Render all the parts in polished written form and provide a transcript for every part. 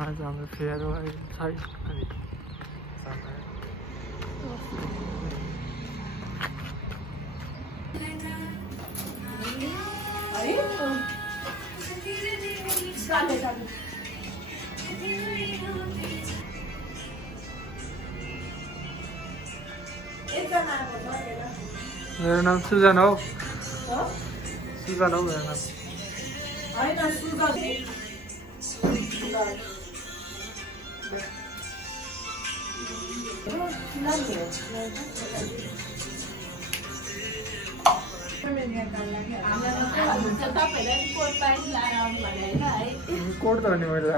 आज हाम्रो फेयरवेल छ अनि मेरो नाम सुजन हो। सुजन हो मेरो नाम। कोट त भने मैले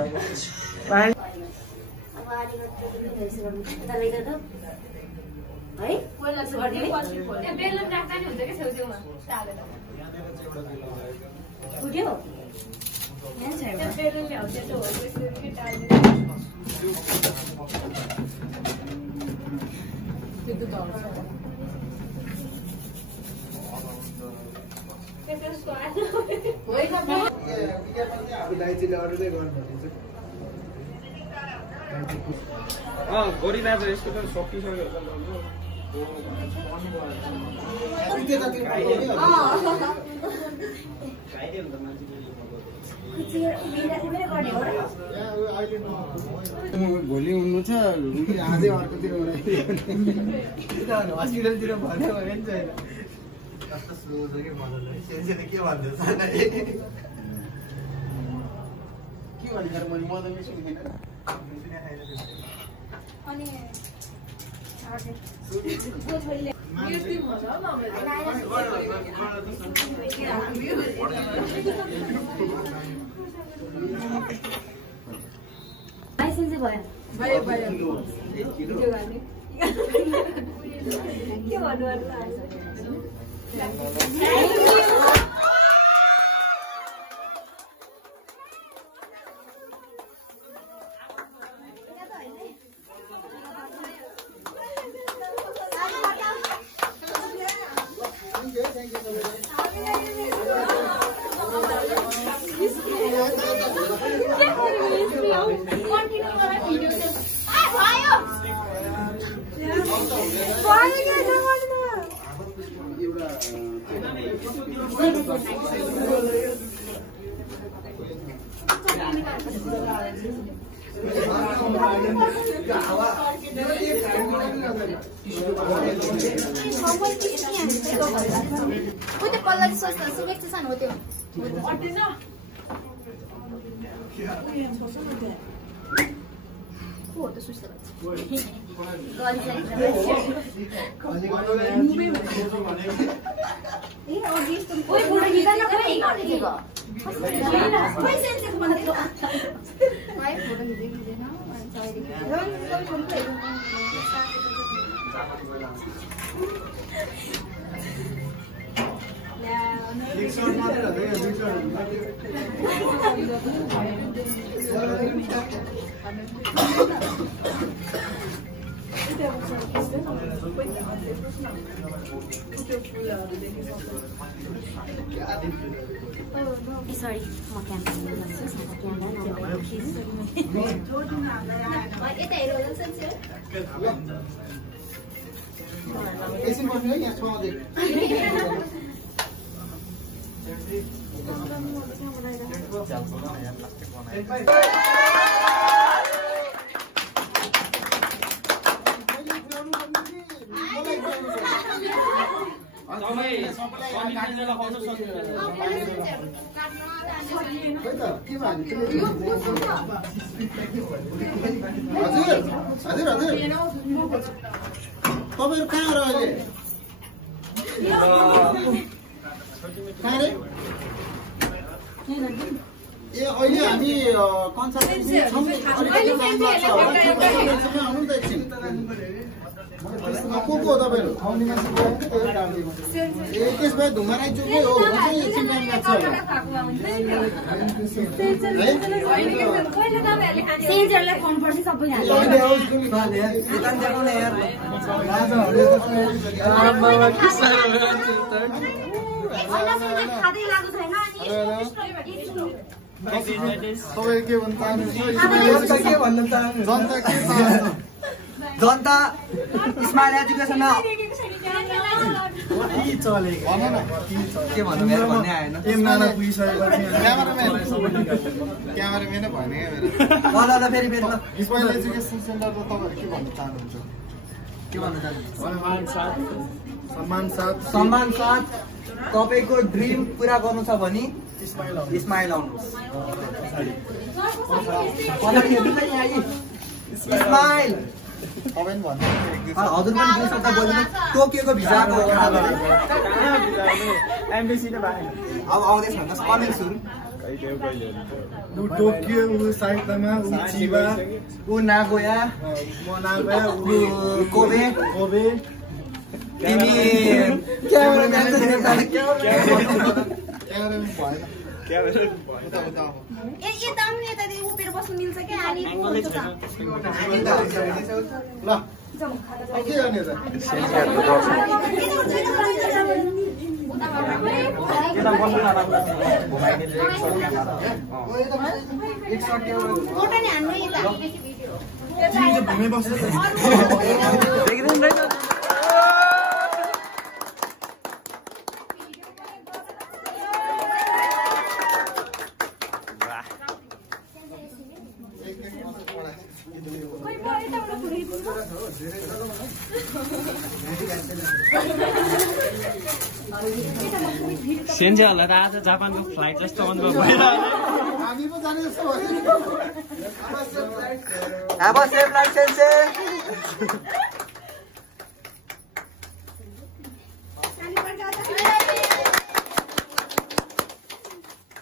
गोरी दाजु यसको त सकिसक्यो भोलि उड्नु छ आजै अर्कोतिर हस्पिटलतिर भन्यो भने नि छैन के भन्दैछ के भन्छ मैले मदन सुनेन अनि लाइसेन्स भयो के भन्नु Sorry, mau camping dulu sih sama Kiana nama Kiss. Itu erolan saja. Ese morreu ya só de. तपाईहरु कहाँ र अहिले कहाँ रे ए अहिले हामी कन्सल्टेन्सी छौं अलिकति टाइम लाग्छ होला आउनु त एकछिन को को तपाईहरु आउने मान्छे को त्यो डाल्दिनु ए त्यसमा धुमाराई चुके हो भने एकछिन टाइम लाग्छ सेन्जरले फोन पर्छ सबै यहाँ खादै लाग्छ हैन अनि तपाईँ के भन्न चाहनुहुन्छ? जनता स्माइल एजुकेसनमा के भन्नु मेरो भन्ने आएन। क्यामेराम्यान भने ल फेरि फेरि ल स्माइल एजुकेसन सेन्टरमा तपाईँहरू के भन्न चाहनुहुन्छ? के भन्न चाहनुहुन्छ? सम्मान साथ तपाईँको ड्रिम पुरा गर्नु छ भने स्माइल आउनुहोस्। स्माइल तपाईँ भन्नु हजुर पनि दुई शब्द बोल्नु। टोकियोको भिजाको अब आउँदैछ भन्नुहोस् कमिङ सुन। ऊ टोकियो, ऊ साइतामा, ऊ चिबा, ऊ नागोया, म नागोया, ऊ कोबे। तिमी क्यामेराम्यान भएन। ल के गर्ने त? सेन्जे होला त आज जापानको फ्लाइट जस्तो अनुभव भइरहेको हामी पो जाने जस्तो भयो। अब सेफ लाइट सेन्से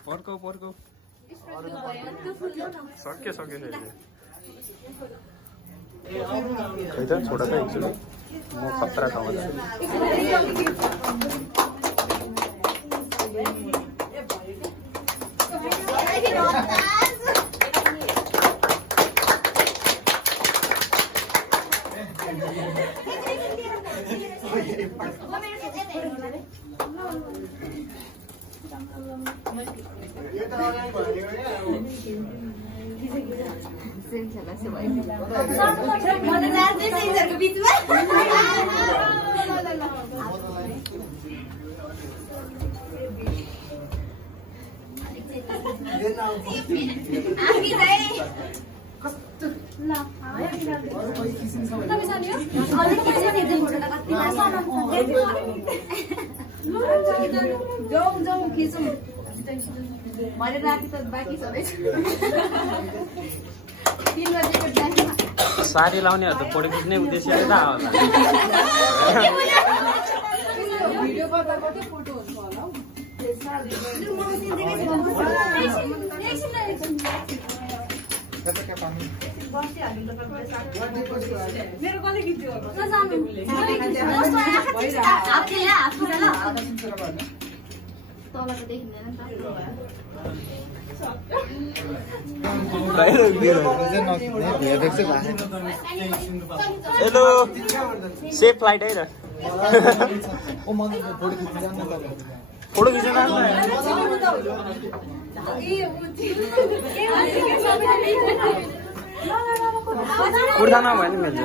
पर्को सक्यो खै त छोडा त एकचोटि म खतरा ठाउँमा साडी लाउनेहरू त फोटो खिच्ने उद्देश्य त होला। हेलो सेफ फ्लाइट है त फोटो खिच्न उड्दामा भयो नि मिल्छ।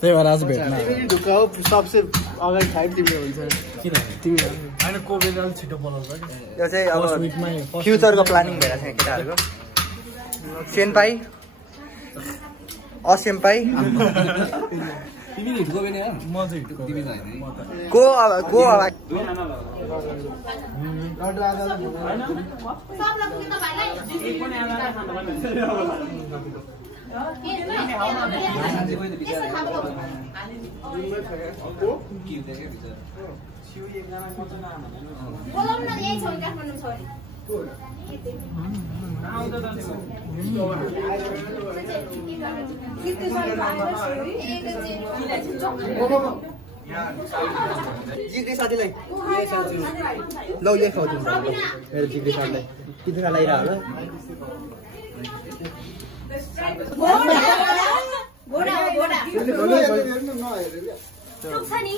त्यही भएर आज भेट्न ढुक्का हो सबसे अगाडि 5 टिमले हुन्छ। तिमी होइन कोबेले अलिक छिटो बोलाउँछ कि यो चाहिँ अब फ्युचरको प्लानिङ भइरहेको छ केटाहरूको। सेन्पाई असेम्पाई तिमी हिट कोबे नै हो। म चाहिँ हिट तिमी चाहिँ हैन को को जिग्री साथीलाई ल यही खुवाउँछु मेरो जिग्री साथीलाई किन लगाइरह सक्छ नि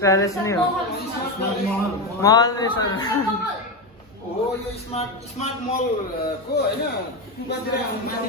प्यालेस नै हो मल नै सर हो यो स्मार्ट मल को हैन कुबातिर माथि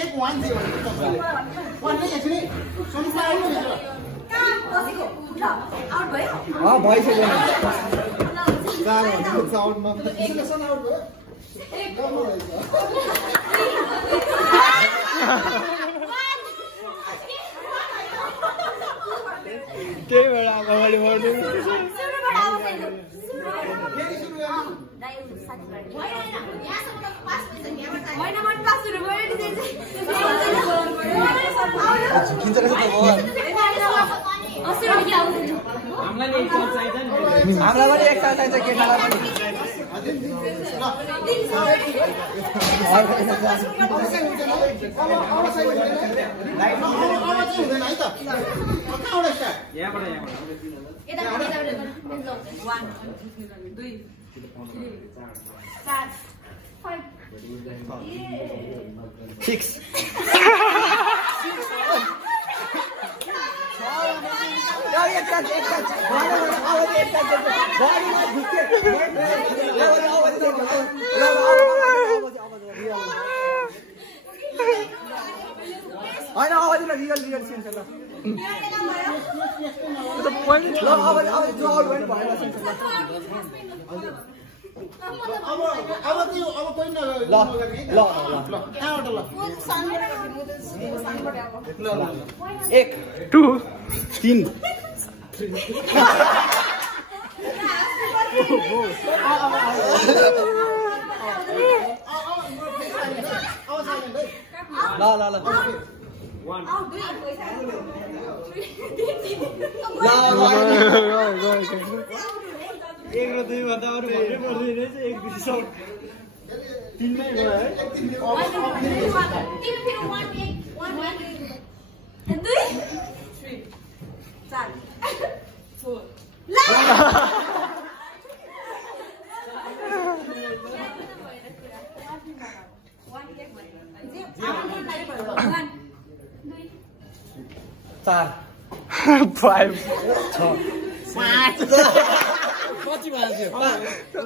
एक वान थियो तपाईले वान एकछिन समस्या आउनु हुन्छ काम बसेको उठ आउट भयो भइसक्यो नि गाह्रो हुन्छ साउन्ड न एकले सन आउट भयो राम्रो भइछ त्यही भएर अगाडि बढ्नु हामीलाई पनि एक्सर्साइज चाहिन्छ केटालाई पनि होइन अगाडि रियल सिन छ ल अब कोही ल एक 2 3 एक र दुई भन्दा अरू भन्नै पर्दैन रहेछ एक दुई सब तीनमै गयो है चार 5 कति भयो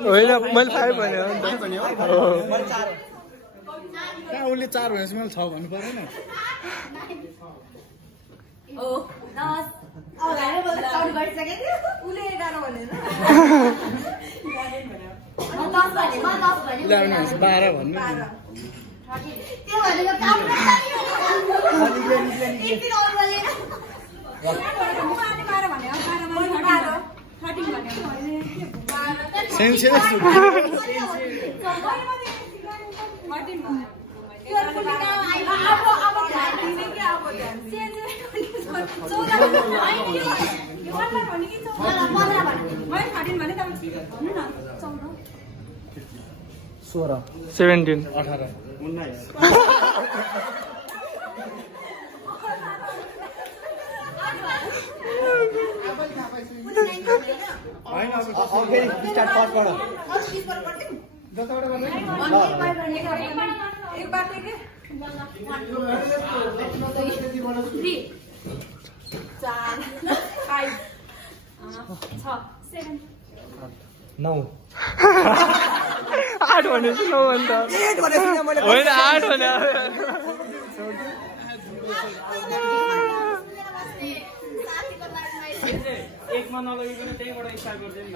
होइन मैले 5 भने हो नि त कहाँ उसले 4 भनेपछि मैले 6 भन्नु पर्दैन ओ नमस् अगाडि बोल्दा काउन्ट गरिसके थियो उले 11 भनेन म 10 भने 12 भन्नु त्यो भनेको काम यति अरू बोलेन 16 17 18 8 भनेपछि 9 अन्त होइन 8 भने एकमा नलगिकन त्यहीबाट स्टार्ट गर्दैन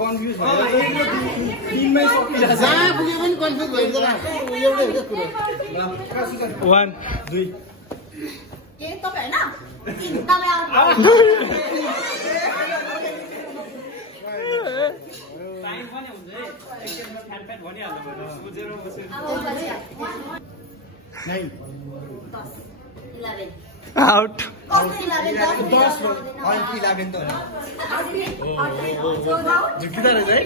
कन्फ्युज तिनमै सकिरहेछ जहाँ पुगे पनि कन्फ्युज भइदिन्छ एउटै हो कुरो 1 2 के तपाईँ हैन तिन तपाईँ टाइम पनि हुन्छ है एकछिनमा फ्याट फ्याट भनिहाल्नु पर्छ बुझेर बसेर 9 10 11 आउट 10 11 अन्की लाग्यो नि त झुकिँदा रहेछ है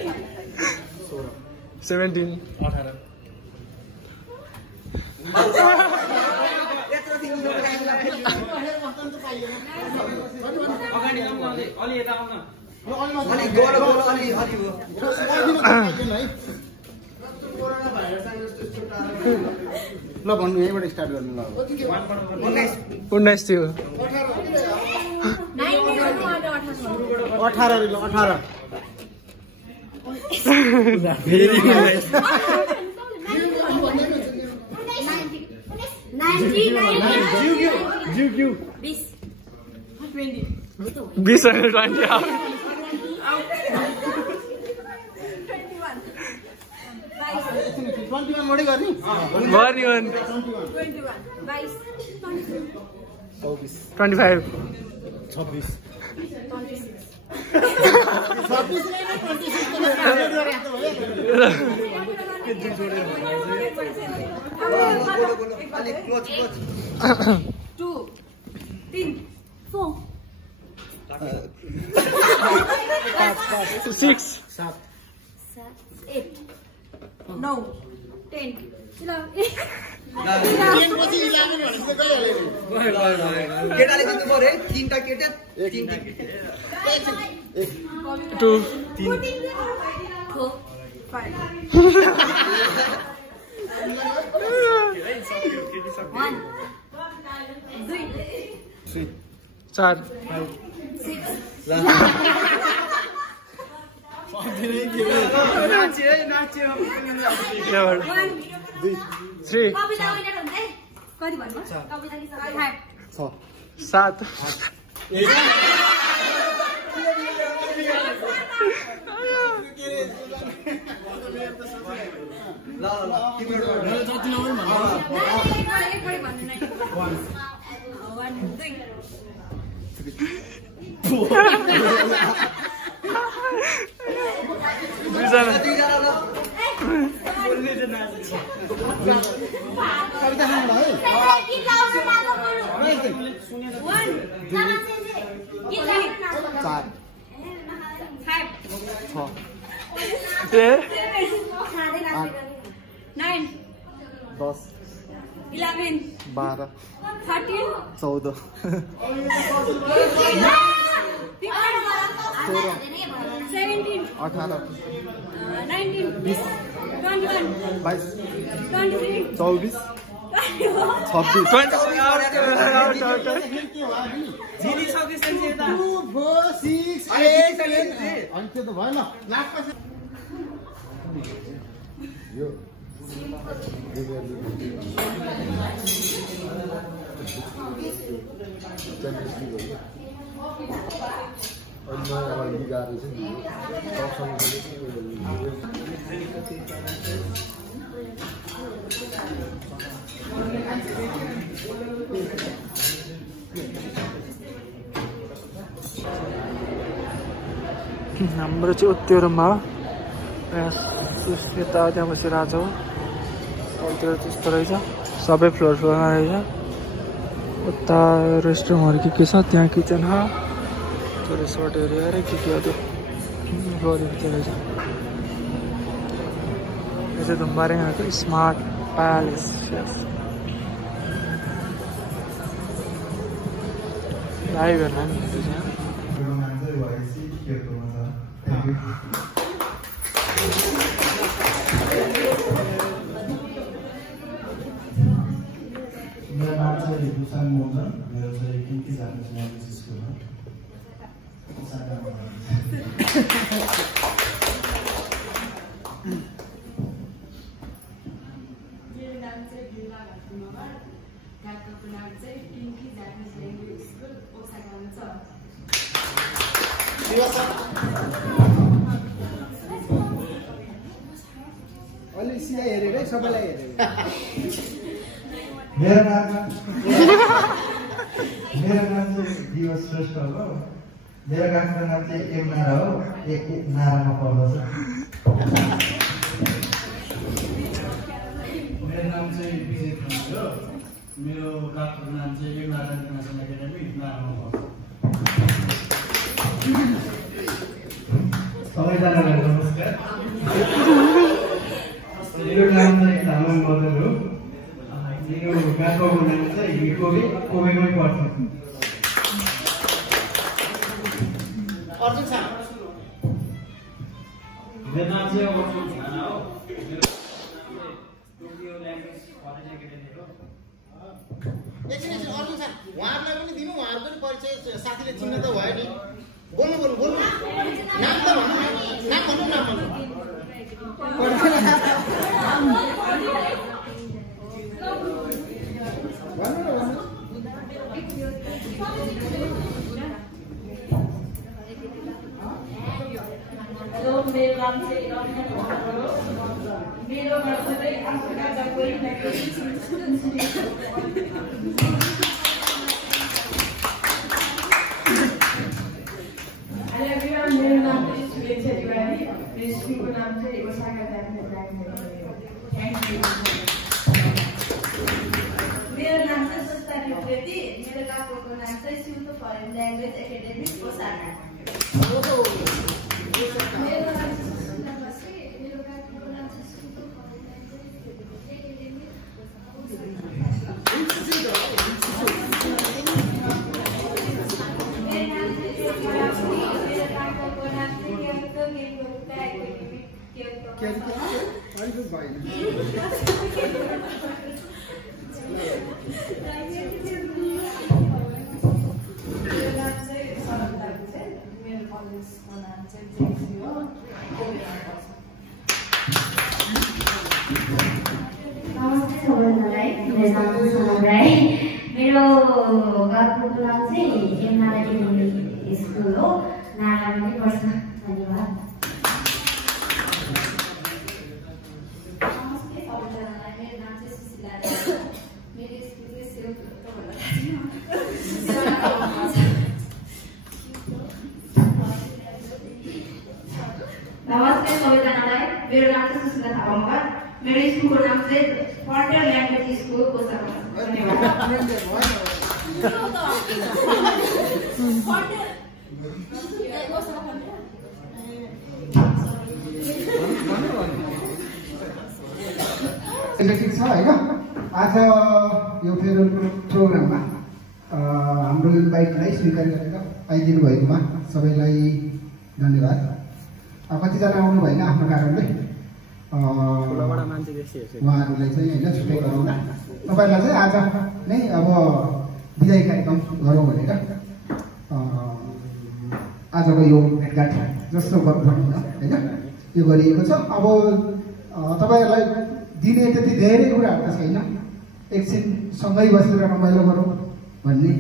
17 18 अगाडि आउन अलि यता आउन अलि गोल गोल अलि अलि हो ल भन्नु यहीँबाट स्टार्ट गर्नु ल 19 थियो 18 ल 18 फेरि 20 20 आउट गर्ने गर्ने 25 26 अलि क्लोज क्लोज 2 3 4 6 8 9 10 केटाले जित्नु पर्यो है तीनटा केटा तीनटा 2 4 7 12 13 14 17 18 19 20 21 22 23 24 26 जिलिसकेपछि यता 2 4 6 8 अनि त्यो त भएन लास्टमा यो हाम्रो चाहिँ उत्तिरमा यता त्यहाँ बसेर आज हलतिर त्यस्तो रहेछ सबै फ्लोर फ्लोरमा रहेछ उता रेस्टरुमहरू के छ त्यहाँ किचन हो त्यो रिसोर्ट एरिया र के हो त्यो फ्लोरभित्र रहेछ यो चाहिँ धुम्बारेङहरूको स्मार्ट प्यालेस लाइभ हेर्न नि मेरो नाम चाहिँ दुसान मोहन मेरो चाहिँ किन्ती जापानिज ल्याङ्ग्वेज स्कुल हो मेरो नाम चाहिँ भिला घटुममा डाक्टरको नाम चाहिँ किन्ती जापानिज ल्याङ्ग्वेज स्कुल ओसाकामा छ अलि सिधा हेरेर है सबैलाई हेरेर मेरो नाम चाहिँ दिवस श्रेष्ठ हो मेरो गाउँको नाम चाहिँ एम नारा हो एक नारामा पर्दछ मेरो नाम चाहिँ विजय खनाल हो मेरो गाउँको नाम चाहिँ एम नारायण नेसनल एकाडेमी नारामा पर्छ सबैजनालाई नमस्कार मेरो नाम चाहिँ तामाङ मदन हो मेरो गाउँको नाम चाहिँ कोबेमै पर्छ अर्जुन छाना मेरो नाम चाहिँ अर्जुन छाना हो मेरो टोकियो ल्याङ्ग्वेज फरेन एकाडेमी हो एकछिन अर्जुन छाना उहाँहरूलाई पनि दिनु उहाँहरूको पनि परिचय साथीले चिन्न त भयो नि बोल्नु नाम त भन्नु नाम भन्नु मेरो नाम चाहिँ रम्या ढोका हो मेरो घर चाहिँ आफ्रिका कोही मेरो नाम चाहिँ सुरेश तिवारी रेस्टुरेन्टको नाम चाहिँ Osaka Japanese language thank you मेरो नाम चाहिँ सुस्ता ढुक्रेती मेरो गाउँको नाम चाहिँ सिउतो फरेन ल्याङ्ग्वेज एकाडेमी ओसाका मेरो नाम चाहिँ सुस्ता बसी मेरो गाउँको नाम चाहिँ सिउतो फरेन ल्याङ्ग्वेज एकाडेमी नमस्ते सबैजनालाई मेरो नाम चाहिँ सनम राई मेरो गाउँको नाम चाहिँ एम नारायण स्कुल हो नारायण पर्छ धन्यवाद नमस्ते सबैजनालाई मेरो नाम चाहिँ सुशीला मेरो स्कुल चाहिँ सेउतो नमस्ते सबैजनालाई मेरो नाम चाहिँ सुशीला थापा मेरो स्कुलको नाम चाहिँ फर्टर ल्याङ्ग्वेज स्कुल कोसाका धन्यवाद ठिक छ होइन आज यो फेयरवेलको प्रोग्राममा हाम्रो इन्भाइटलाई स्वीकार गरेर आइदिनु भएकोमा सबैलाई धन्यवाद कतिजना आउनु भएन आफ्नो कारणले उहाँहरूलाई चाहिँ होइन छुट्टै गरौँला तपाईँहरूलाई चाहिँ आज नै अब विदाय कार्यक्रम गरौँ भनेर आजको यो भेटघाट जस्तो होइन यो गरिएको छ अब तपाईँहरूलाई दिने त्यति धेरै कुराहरू त छैन एकछिन सँगै बसेर रमाइलो गरौँ भन्ने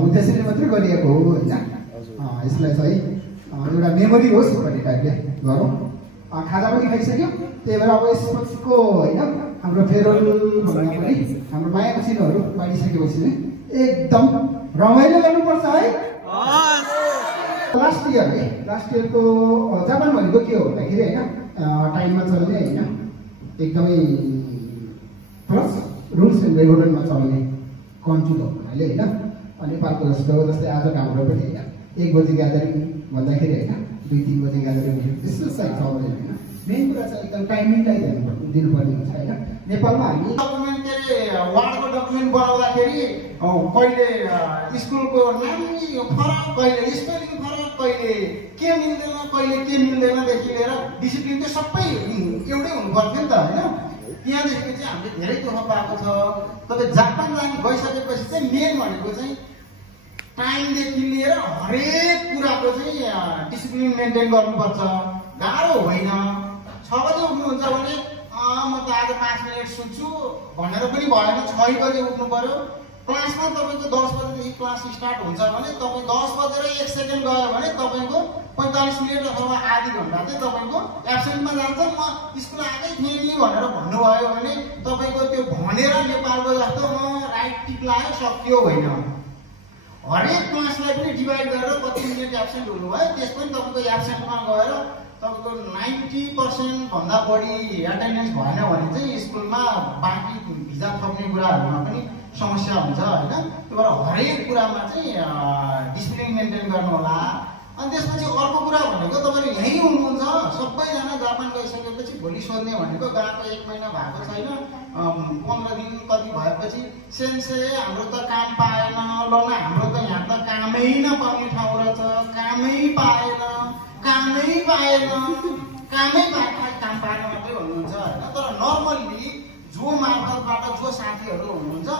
उद्देश्यले मात्रै गरिएको हो होइन यसलाई चाहिँ एउटा मेमोरी होस् भन्ने टाइपले गरौँ खाजा पनि खाइसक्यो त्यही भएर अब यसपछिको होइन हाम्रो फेयरवेल भन्दा पनि हाम्रो माया मसिनोहरू बाँडिसकेपछि नै एकदम रमाइलो गर्नुपर्छ है लास्ट इयरको जापान भनेको के हो भन्दाखेरि होइन टाइममा चल्ने होइन एकदमै प्लस रुल्स एन्ड रेगुलेसनमा चल्ने कन्ट्री हो हुनाले होइन नेपालको जस्तै आजको हाम्रो पनि होइन 1 बजी ग्यादरिङ भन्दाखेरि होइन 2-3 बजी ग्यादरिङ त्यस्तो चाहिँ चल्दैन होइन मेन कुरा चाहिँ एकदम टाइमिङलाई दिनुपर्ने हुन्छ होइन नेपालमा हामी डकुमेन्ट के अरे वार्डको डकुमेन्ट बनाउँदाखेरि कहिले स्कुलको नाम फरक कहिले स्पेलिङ फरक कहिले के मिल्दैनदेखि लिएर डिसिप्लिन चाहिँ सबै एउटै हुनु पर्थ्यो नि त होइन त्यहाँदेखि चाहिँ हामीले धेरै दुःख पाएको छ तपाईँ जापान गइसकेपछि चाहिँ मेन भनेको चाहिँ टाइमदेखि लिएर हरेक कुराको चाहिँ डिसिप्लिन मेन्टेन गर्नुपर्छ गाह्रो होइन 6 बजे उठ्नुहुन्छ भने म त आज 5 मिनट सुत्छु भनेर पनि भएन 6 बजे उठ्नु पर्यो क्लासमा तपाईँको 10 बजेदेखि क्लास स्टार्ट हुन्छ भने तपाईँ 10 बजेर 1 सेकेन्ड गयो भने तपाईँको 45 मिनट अथवा आधी घन्टा चाहिँ तपाईँको एब्सेन्टमा जान्छ म स्कुल आएकै थिएँ नि भनेर भन्नुभयो भने तपाईँको त्यो भनेर नेपालको जस्तो म राइट टिक लगायो सकियो होइन हरेक क्लासलाई पनि डिभाइड गरेर कति मिनट एब्सेन्ट हुनुभयो त्यसपछि तपाईँको एब्सेन्टमा गएर तपाईँको 90% भन्दा बढी एटेन्डेन्स भएन भने चाहिँ स्कुलमा बाँकी भिजा थप्ने कुराहरूमा पनि समस्या हुन्छ होइन त्यही भएर हरेक कुरामा चाहिँ डिसिप्लिन मेन्टेन गर्नु होला अनि त्यसपछि अर्को कुरा भनेको तपाईँले यहीँ हुनुहुन्छ सबैजना जापान गइसकेपछि भोलि सोध्ने भनेको गएको 1 महिना भएको छैन 15 दिन कति भएपछि सेन्से हाम्रो त काम पाएन ल न हाम्रो त यहाँ त कामै नपाउने ठाउँ रहेछ कामै पाएन काम पाएन काम पाएन मात्रै हुनुहुन्छ होइन तर नर्मल्ली जो मार्फतबाट जो साथीहरू हुनुहुन्छ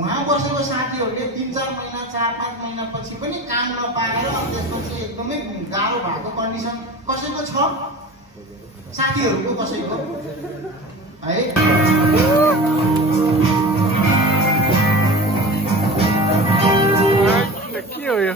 उहाँ बसेको साथीहरूले 3-4 महिना 4-5 महिना पछि पनि काम नपाएर त्यसपछि एकदमै गाह्रो भएको कन्डिसन कसैको छ साथीहरूको कसैको है के हो यो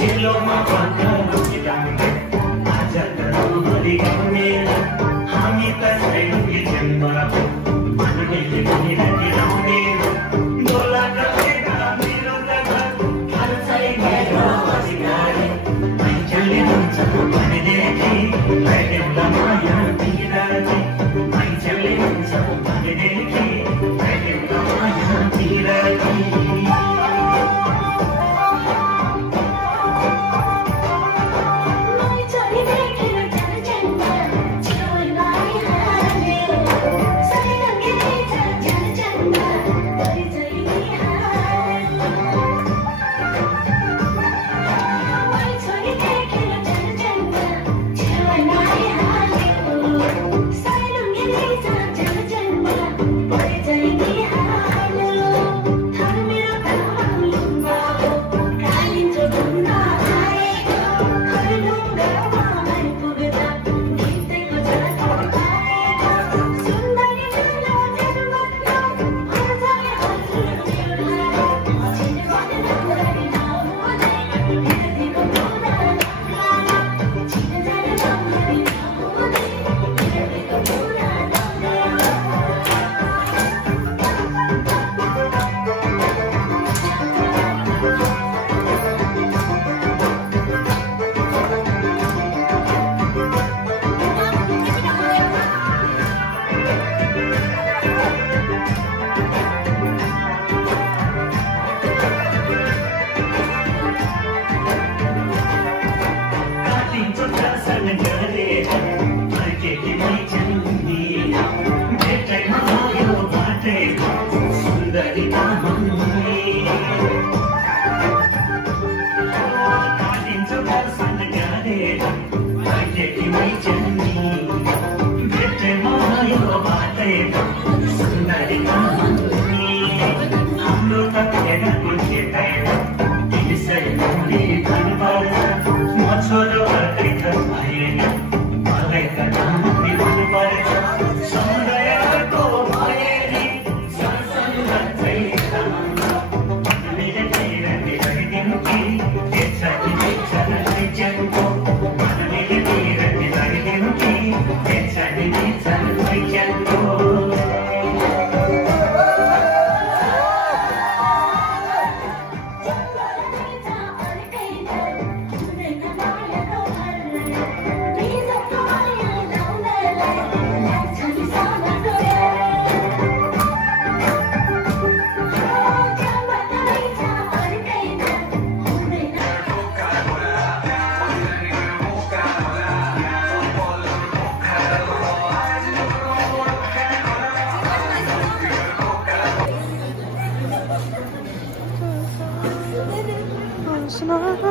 Hello, my brother, look at that. I just don't believe in me. बस्न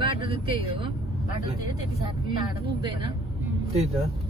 बाटो त त्यही हो बाटो त्यही त्यति साह्रो टाढा पुग्दैन त्यही त